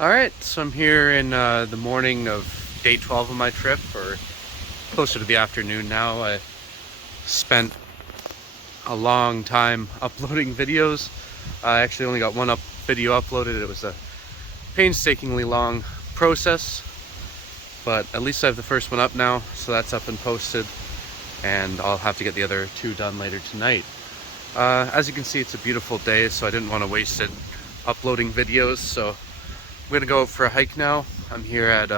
Alright, so I'm here in the morning of day 12 of my trip, or closer to the afternoon now. I spent a long time uploading videos. I actually only got one video uploaded. It was a painstakingly long process, but at least I have the first one up now, so that's up and posted, and I'll have to get the other two done later tonight. As you can see, it's a beautiful day, so I didn't want to waste it uploading videos, so I'm gonna go for a hike now. I'm here at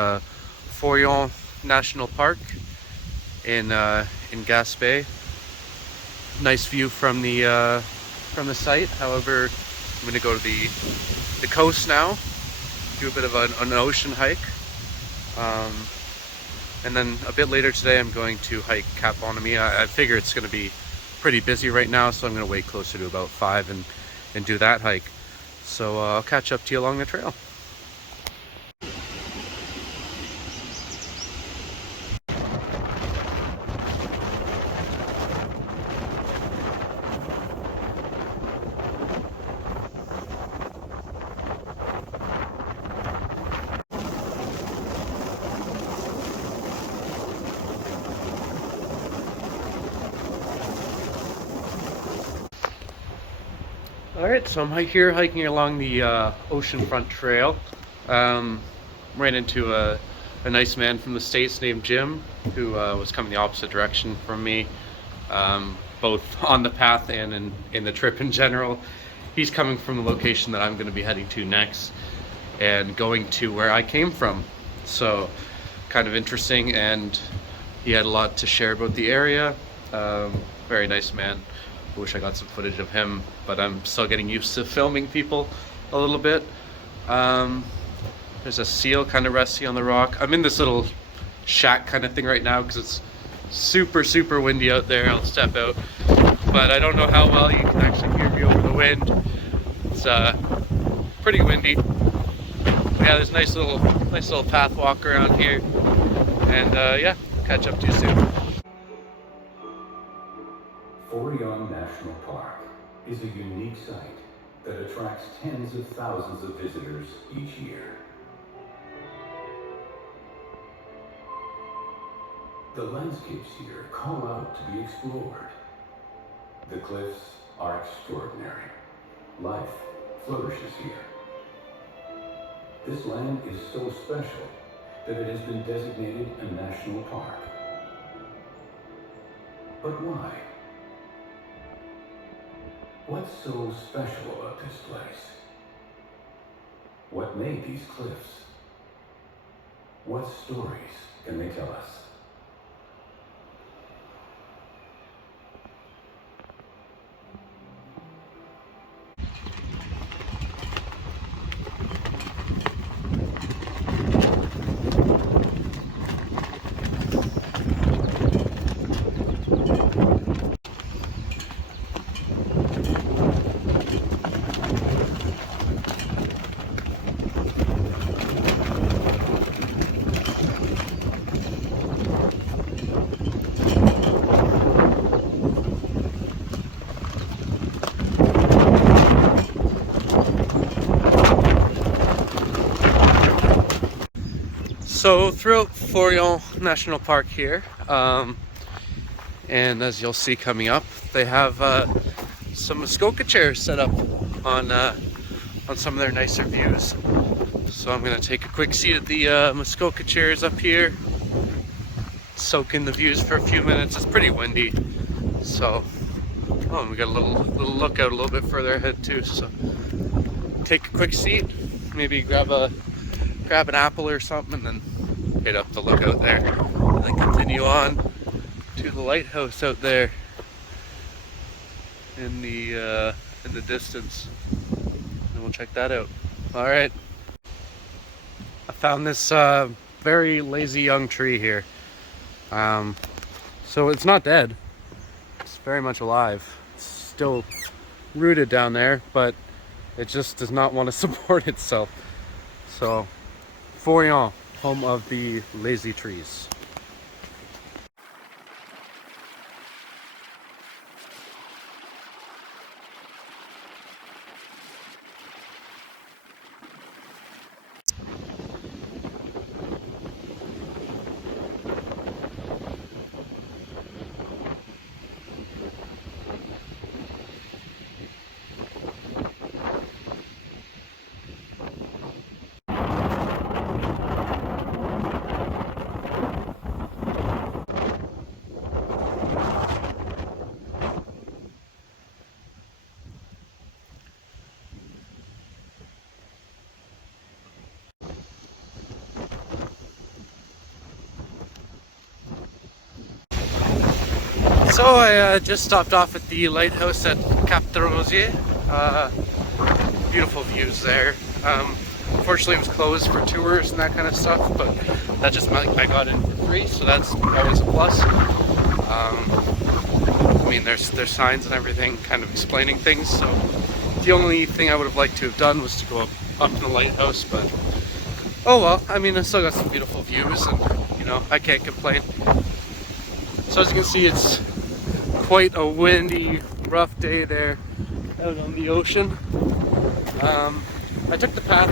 Forillon National Park in Gaspe. Nice view from the site. However, I'm gonna go to the coast now, do a bit of an ocean hike, and then a bit later today I'm going to hike Cap-des-Rosiers. I figure it's gonna be pretty busy right now, so I'm gonna wait closer to about 5 and do that hike. So I'll catch up to you along the trail. Alright, so I'm here hiking along the oceanfront trail. Ran into a nice man from the States named Jim, who was coming the opposite direction from me, both on the path and in the trip in general. He's coming from the location that I'm going to be heading to next, and going to where I came from. So, kind of interesting, and he had a lot to share about the area. Very nice man. I wish I got some footage of him, but I'm still getting used to filming people a little bit. There's a seal kind of resting on the rock. I'm in this little shack kind of thing right now because it's super windy out there. I'll step out, but I don't know how well you can actually hear me over the wind. It's pretty windy. But yeah, there's a nice little path walk around here, and yeah, catch up to you soon. Forillon National Park is a unique site that attracts tens of thousands of visitors each year. The landscapes here call out to be explored. The cliffs are extraordinary. Life flourishes here. This land is so special that it has been designated a national park. But why? What's so special about this place? What made these cliffs? What stories can they tell us? So throughout Forillon National Park here, and as you'll see coming up, they have some Muskoka chairs set up on some of their nicer views. So I'm gonna take a quick seat at the Muskoka chairs up here, soak in the views for a few minutes. It's pretty windy, so and we got a little lookout a little bit further ahead too. So take a quick seat, maybe grab an apple or something, and then hit up the lookout there, and then continue on to the lighthouse out there in the distance, and we'll check that out. All right, I found this very lazy young tree here. So it's not dead. It's very much alive. It's still rooted down there, but it just does not want to support itself. So, Forillon, home of the lazy trees. So I just stopped off at the lighthouse at Cap-des-Rosiers. Beautiful views there. Unfortunately, it was closed for tours and that kind of stuff, but that just meant I got in for free, so that's always a plus. I mean, there's signs and everything kind of explaining things, so the only thing I would have liked to have done was to go up in the lighthouse, but oh well. I mean, I still got some beautiful views, and you know, I can't complain. So as you can see, it's quite a windy, rough day there out on the ocean. I took the path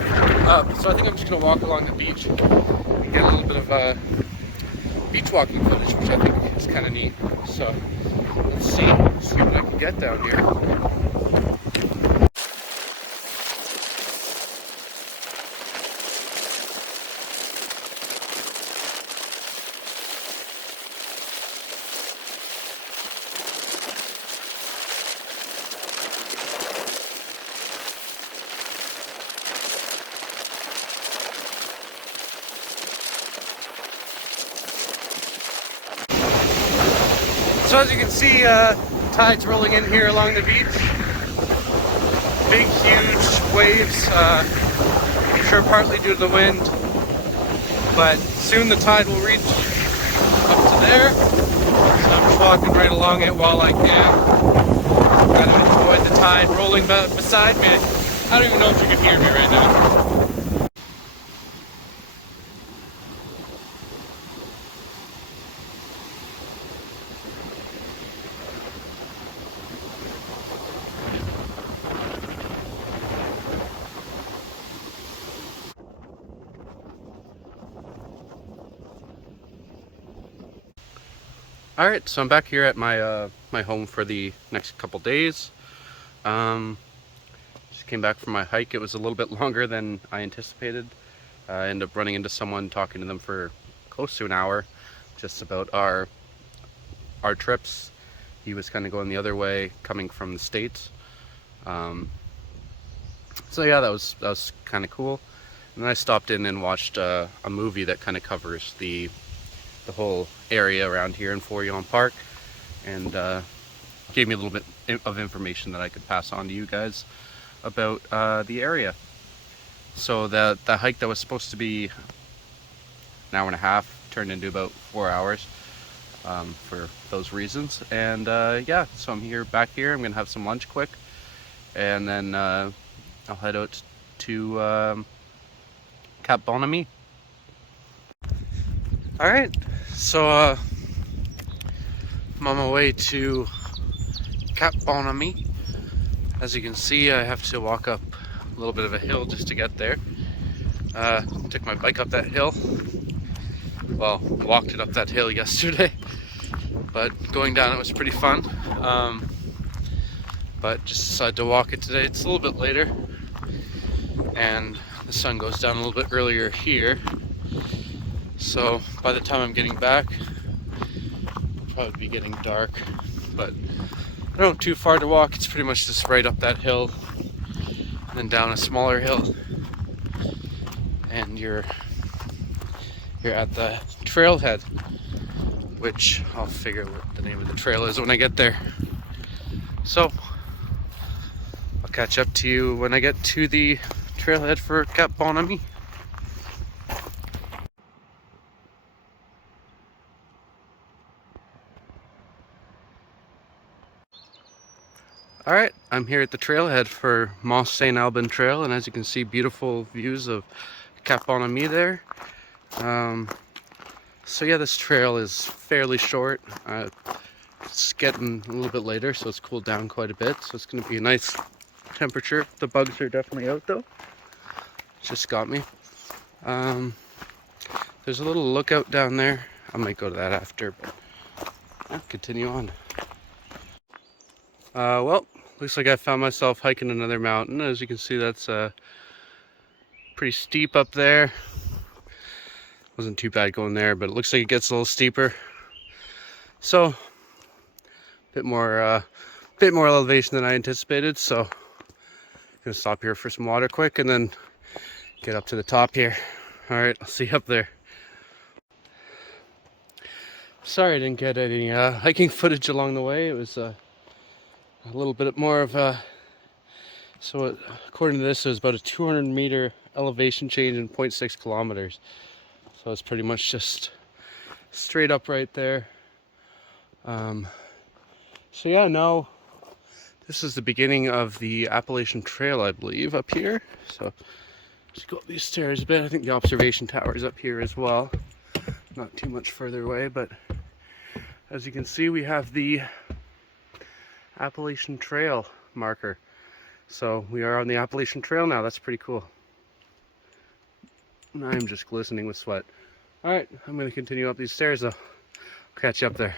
up, so I think I'm just going to walk along the beach and get a little bit of beach walking footage, which I think is kind of neat. So let's see what I can get down here. So as you can see, tide's rolling in here along the beach. Big, huge waves. I'm sure partly due to the wind, but soon the tide will reach up to there. So I'm just walking right along it while I can. Kind of enjoy the tide rolling beside me. I don't even know if you can hear me right now. Alright, so I'm back here at my my home for the next couple days. Just came back from my hike. It was a little bit longer than I anticipated. I ended up running into someone, talking to them for close to an hour, just about our trips. He was kind of going the other way, coming from the States. So yeah, that was kind of cool. And then I stopped in and watched a movie that kind of covers the whole area around here in Forillon Park, and gave me a little bit of information that I could pass on to you guys about the area. So the hike that was supposed to be an hour and a half turned into about 4 hours for those reasons. And yeah, so I'm back here. I'm gonna have some lunch quick, and then I'll head out to Cap-des-Rosiers. Alright, so I'm on my way to Cap-des-Rosiers. As you can see, I have to walk up a little bit of a hill just to get there. Took my bike up that hill. Well, walked it up that hill yesterday, but going down it was pretty fun. But just decided to walk it today. It's a little bit later, and the sun goes down a little bit earlier here. So by the time I'm getting back, it'll probably be getting dark, but I don't too far to walk. It's pretty much just right up that hill and then down a smaller hill, and you're at the Trailhead, which I'll figure what the name of the trail is when I get there. So I'll catch up to you when I get to the Trailhead for Cap-des-Rosiers. Alright, I'm here at the trailhead for Mont-Alban trail, and as you can see, beautiful views of Cap-des-Rosiers there. So yeah, this trail is fairly short. It's getting a little bit later, so it's cooled down quite a bit, so it's going to be a nice temperature. The bugs are definitely out though. Just got me. There's a little lookout down there. I might go to that after, but I'll continue on. Well, looks like I found myself hiking another mountain. As you can see, that's pretty steep up there. Wasn't too bad going there, but it looks like it gets a little steeper. So, bit more elevation than I anticipated. So, gonna stop here for some water quick, and then get up to the top here. All right, I'll see you up there. Sorry I didn't get any hiking footage along the way. It was a little bit more of a... according to this, it was about a 200-meter elevation change in 0.6 kilometers. So it's pretty much just straight up right there. So yeah, now this is the beginning of the Appalachian Trail, I believe, up here. So just go up these stairs a bit. I think the observation tower is up here as well. Not too much further away, but as you can see, we have the Appalachian Trail marker. So we are on the Appalachian Trail now. That's pretty cool. And I'm just glistening with sweat. All right, I'm going to continue up these stairs though. Catch you up there.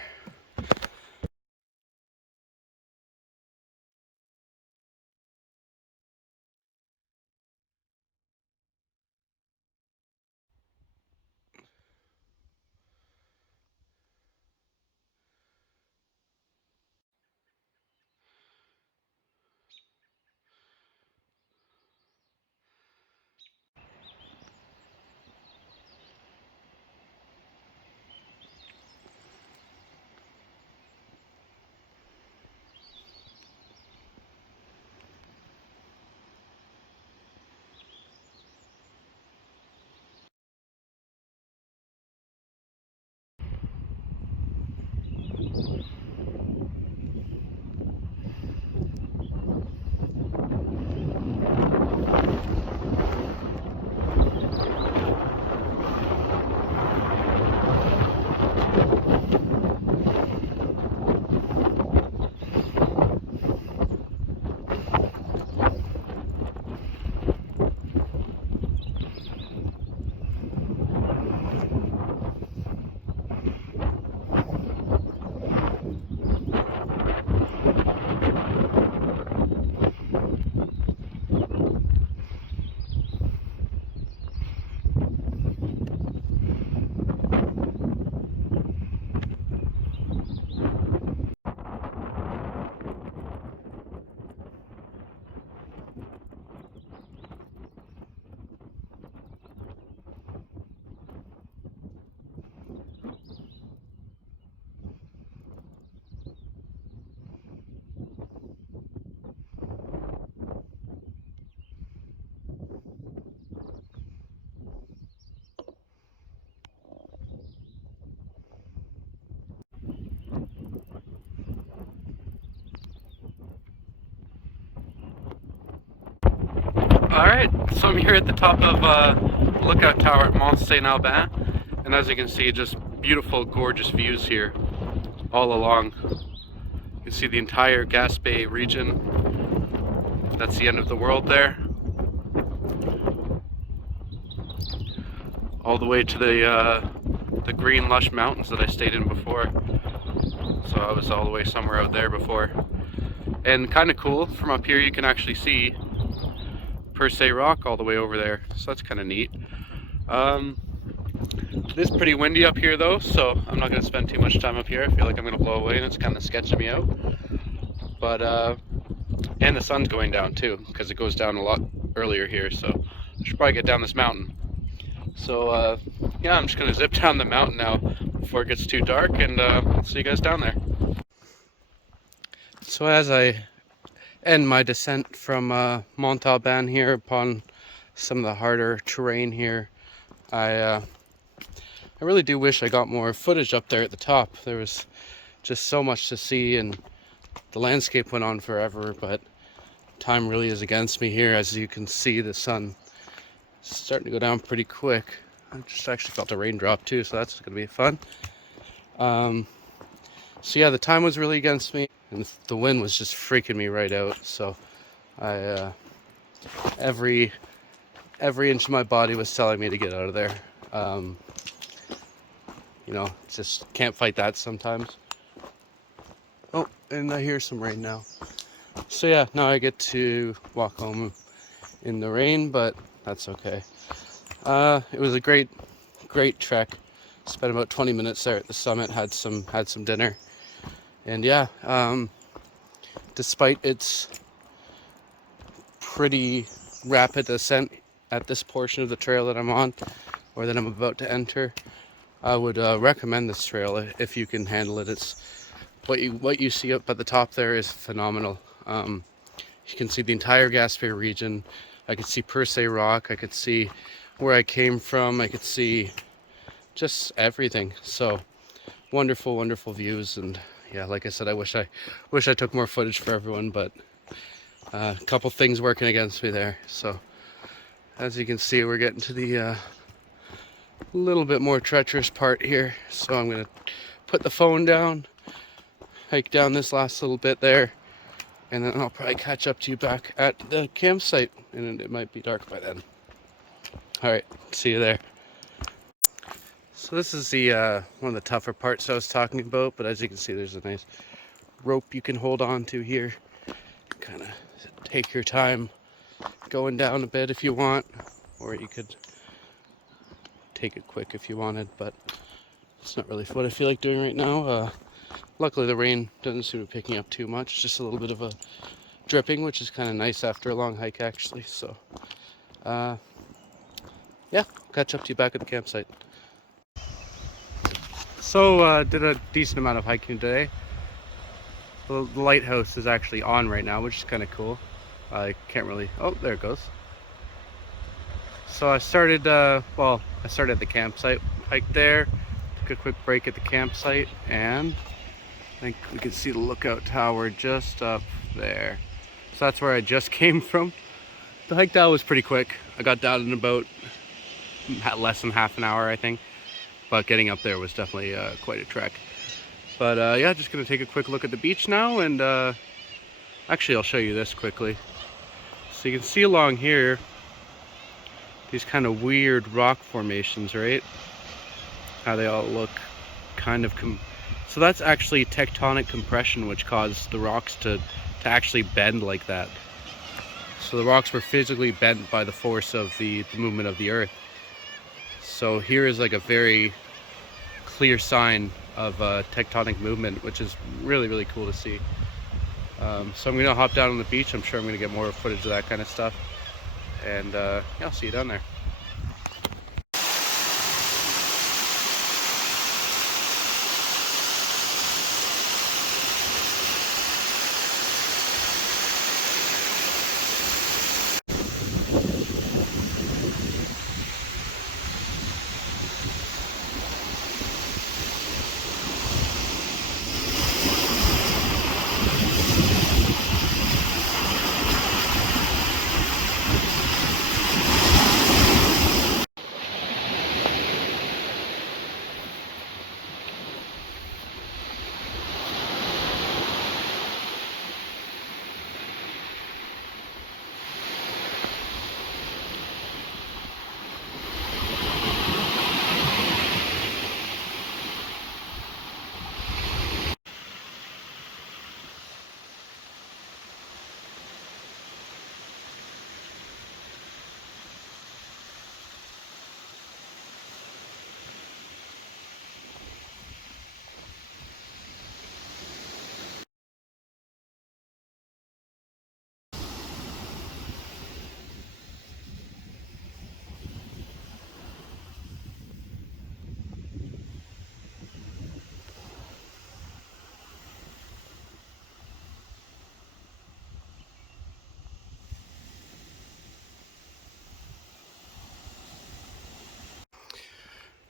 Alright, so I'm here at the top of the lookout tower at Mont-Alban, and as you can see, just beautiful, gorgeous views here all along. You can see the entire Gaspe region. That's the end of the world there. All the way to the green, lush mountains that I stayed in before. So I was all the way somewhere out there before. And kind of cool, from up here you can actually see Perce rock all the way over there, so that's kind of neat. It is pretty windy up here though, so I'm not going to spend too much time up here. I feel like I'm going to blow away and it's kind of sketching me out. But and the sun's going down too, because it goes down a lot earlier here, so I should probably get down this mountain. So yeah, I'm just going to zip down the mountain now before it gets too dark, and see you guys down there. So as I end my descent from Mont-Alban here upon some of the harder terrain here, I really do wish I got more footage up there at the top. There was just so much to see, and the landscape went on forever, but time really is against me here. As you can see, the sun is starting to go down pretty quick. I just actually felt a raindrop too, so that's going to be fun. So yeah, the time was really against me, and the wind was just freaking me right out. So I every inch of my body was telling me to get out of there. You know, just can't fight that sometimes. Oh, and I hear some rain now. So yeah, now I get to walk home in the rain, but that's okay. It was a great trek. Spent about 20 minutes there at the summit, had some dinner. And yeah, despite its pretty rapid ascent at this portion of the trail that I'm on, or that I'm about to enter, I would recommend this trail if you can handle it. It's what you see up at the top there is phenomenal. You can see the entire Gaspe region. I could see Perce rock. I could see where I came from. I could see just everything. So wonderful, wonderful views. And yeah, like I said, I wish I took more footage for everyone, but a couple things working against me there. So as you can see, we're getting to the little bit more treacherous part here. So I'm gonna put the phone down, hike down this last little bit there, and then I'll probably catch up to you back at the campsite, and it might be dark by then. All right, see you there. So this is the one of the tougher parts I was talking about, but as you can see, there's a nice rope you can hold on to here. Kind of take your time going down a bit if you want, or you could take it quick if you wanted, but it's not really what I feel like doing right now. Luckily the rain doesn't seem to be picking up too much, just a little bit of a dripping, which is kind of nice after a long hike actually. So yeah, I'll catch up to you back at the campsite. So did a decent amount of hiking today. The lighthouse is actually on right now, which is kind of cool. I can't really, oh, there it goes. So I started, I started at the campsite, hiked there, took a quick break at the campsite, and I think we can see the lookout tower just up there. So that's where I just came from. The hike down was pretty quick. I got down in about less than half an hour, I think. But getting up there was definitely quite a trek. But yeah, just gonna take a quick look at the beach now, and actually I'll show you this quickly. So you can see along here, these kind of weird rock formations, right? How they all look kind of, so that's actually tectonic compression, which caused the rocks to actually bend like that. So the rocks were physically bent by the force of the movement of the earth. So here is like a very clear sign of tectonic movement, which is really, really cool to see. So I'm gonna hop down on the beach. I'm sure I'm gonna get more footage of that kind of stuff. And yeah, I'll see you down there.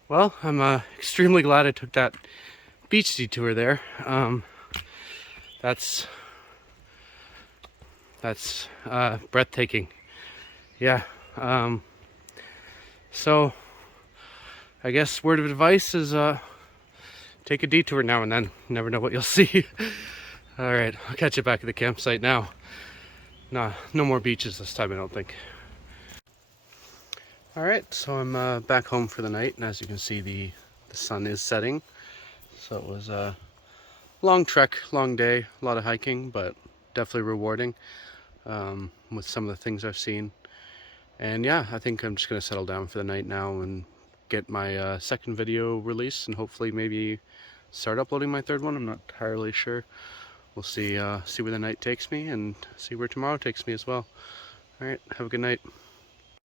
Well, I'm extremely glad I took that beach detour there. That's breathtaking. Yeah. So I guess word of advice is take a detour now and then. You never know what you'll see. All right, I'll catch you back at the campsite now. No more beaches this time, I don't think. All right, so I'm back home for the night, and as you can see, the sun is setting. So it was a long trek, long day, a lot of hiking, but definitely rewarding with some of the things I've seen. And yeah, I think I'm just gonna settle down for the night now and get my second video released, and hopefully maybe start uploading my third one. I'm not entirely sure. We'll see where the night takes me, and see where tomorrow takes me as well. All right, have a good night.